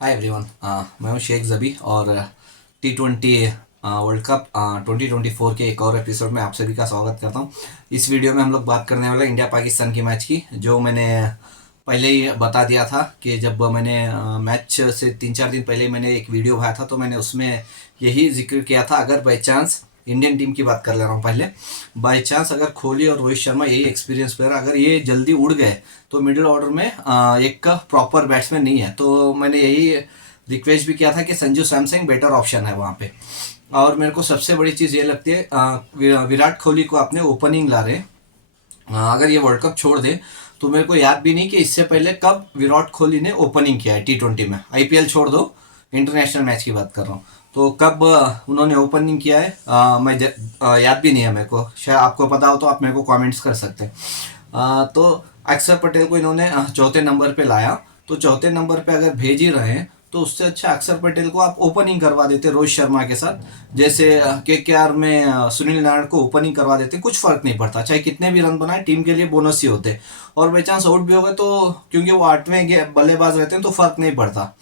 Hi everyone. मैं हूं शेख जबी और T20 वर्ल्ड कप 2024 के एक और एपिसोड में आप सभी का स्वागत करता हूं। इस वीडियो में हम लोग बात करने वाले इंडिया पाकिस्तान की मैच की, जो मैंने पहले ही बता दिया था कि जब मैंने मैच से 3-4 दिन पहले मैंने एक वीडियो बनाया था, तो मैंने उसमें यही जिक्र किया था, अगर बाई चांस इंडियन टीम की बात कर ले रहा हूँ पहले, बाई चांस अगर कोहली और रोहित शर्मा यही एक्सपीरियंस प्लेयर अगर ये जल्दी उड़ गए तो मिडिल ऑर्डर में एक प्रॉपर बैट्समैन नहीं है। तो मैंने यही रिक्वेस्ट भी किया था कि संजू सैमसंग बेटर ऑप्शन है वहाँ पे। और मेरे को सबसे बड़ी चीज़ ये लगती है, विराट कोहली को अपने ओपनिंग ला रहे, अगर ये वर्ल्ड कप छोड़ दे तो मेरे को याद भी नहीं कि इससे पहले कब विराट कोहली ने ओपनिंग किया है T20 में। आईपीएल छोड़ दो, इंटरनेशनल मैच की बात कर रहा हूँ, तो कब उन्होंने ओपनिंग किया है याद भी नहीं है मेरे को। शायद आपको पता हो तो आप मेरे को कमेंट्स कर सकते हैं। तो अक्षर पटेल को इन्होंने चौथे नंबर पे लाया, तो चौथे नंबर पे अगर भेज ही रहे हैं तो उससे अच्छा अक्षर पटेल को आप ओपनिंग करवा देते रोहित शर्मा के साथ। जैसे KKR में सुनील नारायण को ओपनिंग करवा देते, कुछ फर्क नहीं पड़ता, चाहे कितने भी रन बनाए टीम के लिए बोनस ही होते। और बाई चांस आउट भी हो गए तो क्योंकि वो 8वें बल्लेबाज रहते हैं तो फर्क नहीं पड़ता।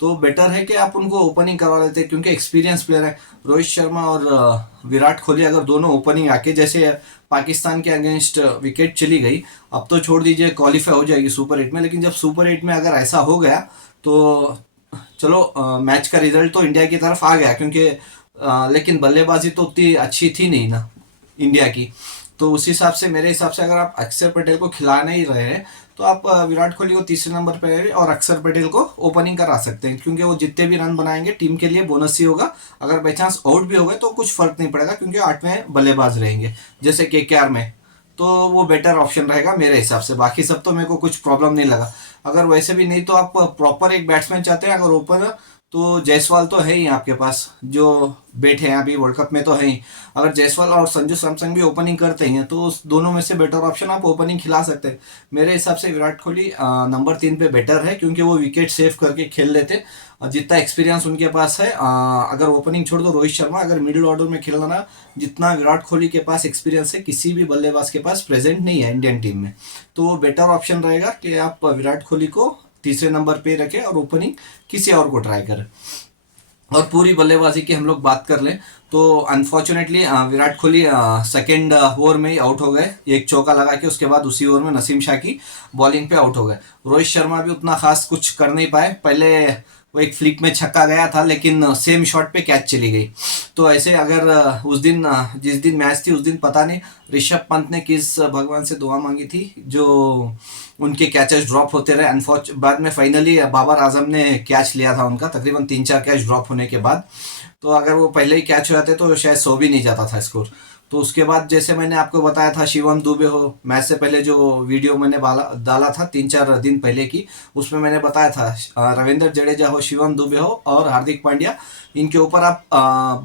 तो बेटर है कि आप उनको ओपनिंग करवा लेते हैं, क्योंकि एक्सपीरियंस प्लेयर है रोहित शर्मा और विराट कोहली। अगर दोनों ओपनिंग आके, जैसे पाकिस्तान के अगेंस्ट विकेट चली गई, अब तो छोड़ दीजिए क्वालिफाई हो जाएगी सुपर 8 में, लेकिन जब सुपर 8 में अगर ऐसा हो गया तो चलो मैच का रिजल्ट तो इंडिया की तरफ आ गया, क्योंकि लेकिन बल्लेबाजी तो उतनी अच्छी थी नहीं ना इंडिया की। तो उस हिसाब से, मेरे हिसाब से, अगर आप अक्षर पटेल को खिला नहीं रहे हैं तो आप विराट कोहली को तीसरे नंबर पर और अक्षर पटेल को ओपनिंग करा सकते हैं, क्योंकि वो जितने भी रन बनाएंगे टीम के लिए बोनस ही होगा। अगर बाई चांस आउट भी हो गए तो कुछ फर्क नहीं पड़ेगा, क्योंकि 8वें बल्लेबाज रहेंगे जैसे KKR में। तो वो बेटर ऑप्शन रहेगा मेरे हिसाब से। बाकी सब तो मेरे को कुछ प्रॉब्लम नहीं लगा। अगर वैसे भी नहीं तो आप प्रॉपर एक बैट्समैन चाहते हैं, अगर ओपनर, तो जायसवाल तो है ही आपके पास, जो बैठे हैं अभी वर्ल्ड कप में तो है ही। अगर जायसवाल और संजू सैमसंग भी ओपनिंग करते हैं तो उस दोनों में से बेटर ऑप्शन आप ओपनिंग खिला सकते हैं। मेरे हिसाब से विराट कोहली नंबर 3 पे बेटर है, क्योंकि वो विकेट सेव करके खेल लेते और जितना एक्सपीरियंस उनके पास है। अगर ओपनिंग छोड़ दो रोहित शर्मा, अगर मिडिल ऑर्डर में खेलना जितना विराट कोहली के पास एक्सपीरियंस है किसी भी बल्लेबाज के पास प्रेजेंट नहीं है इंडियन टीम में। तो बेटर ऑप्शन रहेगा कि आप विराट कोहली को तीसरे नंबर पे रखें और ओपनिंग किसी और को ट्राई करें। और पूरी बल्लेबाजी की हम लोग बात कर लें तो unfortunately Virat Kohli second over में ही आउट हो गए, एक चौका लगा के। उसके बाद उसी ओवर में नसीम शाह की बॉलिंग पे आउट हो गए। रोहित शर्मा भी उतना खास कुछ कर नहीं पाए। पहले वो एक फ्लिक में छक्का गया था, लेकिन सेम शॉट पे कैच चली गई। तो ऐसे अगर उस दिन जिस दिन मैच थी उस दिन पता नहीं ऋषभ पंत ने किस भगवान से दुआ मांगी थी, जो उनके कैचेस ड्रॉप होते रहे। बाद में फाइनली बाबर आजम ने कैच लिया था उनका, तकरीबन 3-4 कैच ड्रॉप होने के बाद। तो अगर वो पहले ही कैच हो जाते तो शायद 100 भी नहीं जाता था स्कोर। तो उसके बाद जैसे मैंने आपको बताया था, शिवम दुबे हो, मैच से पहले जो वीडियो मैंने डाला था 3-4 दिन पहले की, उसमें मैंने बताया था रविंद्र जडेजा हो, शिवम दुबे हो और हार्दिक पांड्या, इनके ऊपर आप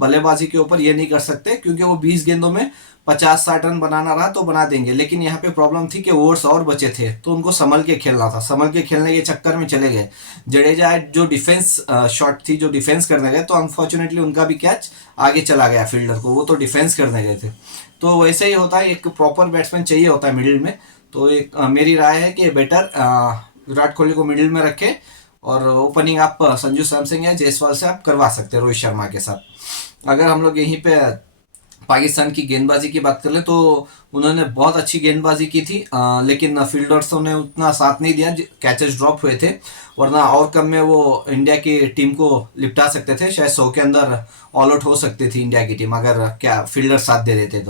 बल्लेबाजी के ऊपर ये नहीं कर सकते, क्योंकि वो 20 गेंदों में 50-60 रन बनाना रहा तो बना देंगे। लेकिन यहाँ पे प्रॉब्लम थी कि ओवर्स और बचे थे, तो उनको संभल के खेलना था। संभल के खेलने के चक्कर में चले गए। जडेजा जो डिफेंस शॉट थी, जो डिफेंस करने गए, तो अनफॉर्चुनेटली उनका भी कैच आगे चला गया फील्डर को, वो तो डिफेंस करने गए थे। तो वैसे ही होता है, एक प्रॉपर बैट्समैन चाहिए होता है मिडिल में। तो एक मेरी राय है कि बेटर विराट कोहली को मिडिल में रखे और ओपनिंग आप संजू सैमसंग या जायसवाल से आप करवा सकते हैं रोहित शर्मा के साथ। अगर हम लोग यहीं पे पाकिस्तान की गेंदबाजी की बात कर ले तो उन्होंने बहुत अच्छी गेंदबाजी की थी, लेकिन फील्डर्सों ने उतना साथ नहीं दिया, कैचेस ड्रॉप हुए थे। वरना और कम में वो इंडिया की टीम को लिपटा सकते थे, शायद 100 के अंदर ऑल आउट हो सकती थी इंडिया की टीम, अगर क्या फील्डर साथ दे देते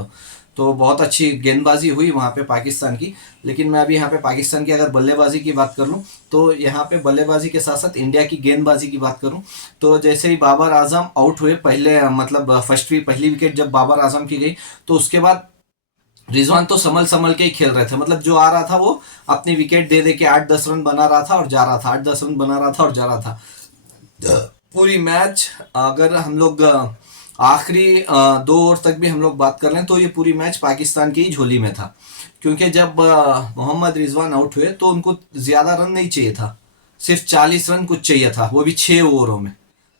तो बहुत अच्छी गेंदबाजी हुई वहाँ पे पाकिस्तान की। लेकिन मैं अभी यहाँ पे पाकिस्तान की अगर बल्लेबाजी की बात कर लूँ तो यहाँ पे बल्लेबाजी के साथ साथ इंडिया की गेंदबाजी की बात करूँ तो जैसे ही बाबर आजम आउट हुए, पहले मतलब पहली विकेट जब बाबर आजम की गई, तो उसके बाद रिजवान तो संभल संभल के ही खेल रहे थे। मतलब जो आ रहा था वो अपनी विकेट दे दे के 8-10 रन बना रहा था और जा रहा था, 8-10 रन बना रहा था और जा रहा था पूरी मैच। अगर हम लोग आखिरी 2 ओवर तक भी हम लोग बात कर लें तो ये पूरी मैच पाकिस्तान की ही झोली में था, क्योंकि जब मोहम्मद रिजवान आउट हुए तो उनको ज़्यादा रन नहीं चाहिए था, सिर्फ 40 रन कुछ चाहिए था, वो भी 6 ओवरों में।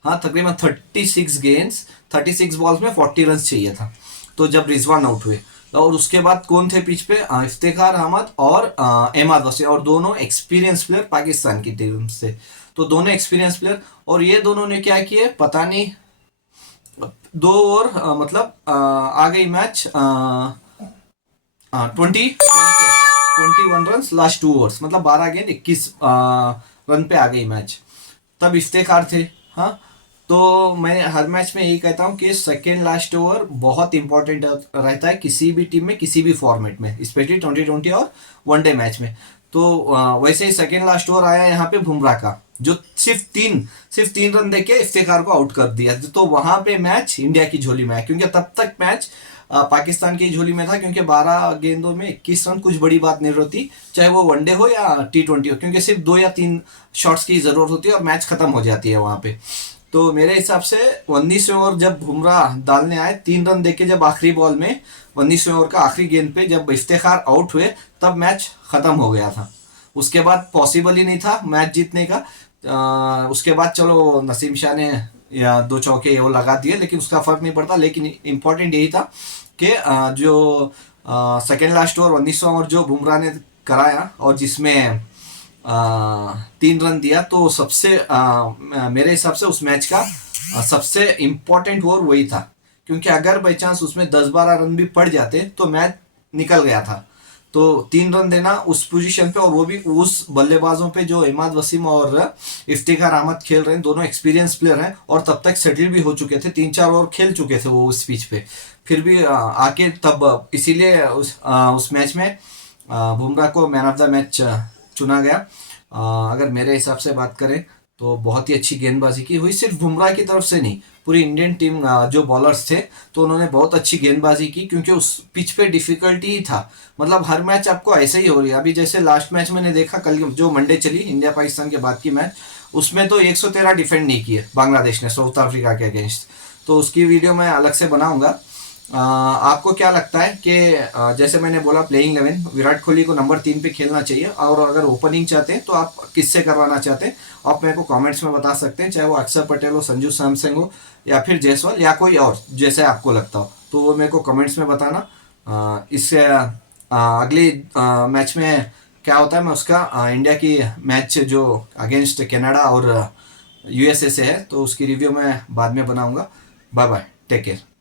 हाँ, तकरीबन 36 बॉल्स में 40 रन चाहिए था, तो जब रिजवान आउट हुए। और उसके बाद कौन थे पिच पे? इफ्तिखार अहमद और एमाद वसीम, और दोनों एक्सपीरियंस प्लेयर पाकिस्तान की टीम से। तो दोनों एक्सपीरियंस प्लेयर, और ये दोनों ने क्या किए पता नहीं, 2 ओवर मतलब आ गई मैच 21 रन लास्ट 2 ओवर्स, मतलब 12 गेंद 21 रन पे आ गई मैच, तब इफ्तेखार थे। हाँ, तो मैं हर मैच में यही कहता हूँ कि सेकेंड लास्ट ओवर बहुत इंपॉर्टेंट रहता है किसी भी टीम में, किसी भी फॉर्मेट में, स्पेशली T20 और वनडे मैच में। तो वैसे ही सेकेंड लास्ट ओवर आया यहाँ पे बुमराह का, जो सिर्फ तीन रन देके इफ्तेखार को आउट कर दिया। तो वहां पे मैच इंडिया की झोली में है, क्योंकि तब तक मैच पाकिस्तान की झोली में था, क्योंकि 12 गेंदों में 21 रन कुछ बड़ी बात नहीं होती, चाहे वो वनडे हो या T20 हो, क्योंकि सिर्फ 2 या 3 शॉट्स की जरूरत होती है और मैच खत्म हो जाती है वहां पे। तो मेरे हिसाब से 19वें ओवर जब बुमराह डालने आए 3 रन देके, जब आखिरी बॉल में 19वें ओवर का आखिरी गेंद पे जब इफ्तेखार आउट हुए, तब मैच खत्म हो गया था। उसके बाद पॉसिबल ही नहीं था मैच जीतने का। उसके बाद चलो नसीम शाह ने या 2 चौके वो लगा दिए, लेकिन उसका फर्क नहीं पड़ता। लेकिन इम्पोर्टेंट यही था कि जो सेकेंड लास्ट ओवर 19वां ओवर जो बुमराह ने कराया और जिसमें 3 रन दिया, तो सबसे मेरे हिसाब से उस मैच का सबसे इम्पोर्टेंट ओवर वही था, क्योंकि अगर बाई चांस उसमें 10-12 रन भी पड़ जाते तो मैच निकल गया था। तो 3 रन देना उस पोजीशन पे, और वो भी उस बल्लेबाजों पे जो इमाद वसीम और इफ्तिखार अहमद खेल रहे हैं, दोनों एक्सपीरियंस प्लेयर हैं और तब तक सेटल भी हो चुके थे, 3-4 ओवर खेल चुके थे वो उस पिच पे, फिर भी आके तब इसीलिए उस मैच में बुमराह को मैन ऑफ द मैच चुना गया। अगर मेरे हिसाब से बात करें तो बहुत ही अच्छी गेंदबाजी की हुई, सिर्फ बुमराह की तरफ से नहीं, पूरी इंडियन टीम जो बॉलर्स थे तो उन्होंने बहुत अच्छी गेंदबाजी की, क्योंकि उस पिच पे डिफिकल्टी ही था। मतलब हर मैच आपको ऐसे ही हो रही है। अभी जैसे लास्ट मैच मैंने देखा, कल जो मंडे चली इंडिया पाकिस्तान के बाद की मैच, उसमें तो 113 डिफेंड नहीं किए बांग्लादेश ने साउथ अफ्रीका के अगेंस्ट। तो उसकी वीडियो मैं अलग से बनाऊंगा। आपको क्या लगता है कि जैसे मैंने बोला प्लेइंग 11 विराट कोहली को नंबर 3 पे खेलना चाहिए, और अगर ओपनिंग चाहते हैं तो आप किससे करवाना चाहते हैं, आप मेरे को कमेंट्स में बता सकते हैं, चाहे वो अक्षर पटेल हो, संजू सैमसंग हो, या फिर जायसवाल, या कोई और जैसे आपको लगता हो, तो वो मेरे को कमेंट्स में बताना। इससे अगले मैच में क्या होता है, मैं उसका इंडिया की मैच जो अगेंस्ट कनाडा और USA से है, तो उसकी रिव्यू मैं बाद में बनाऊंगा। Bye bye, take care.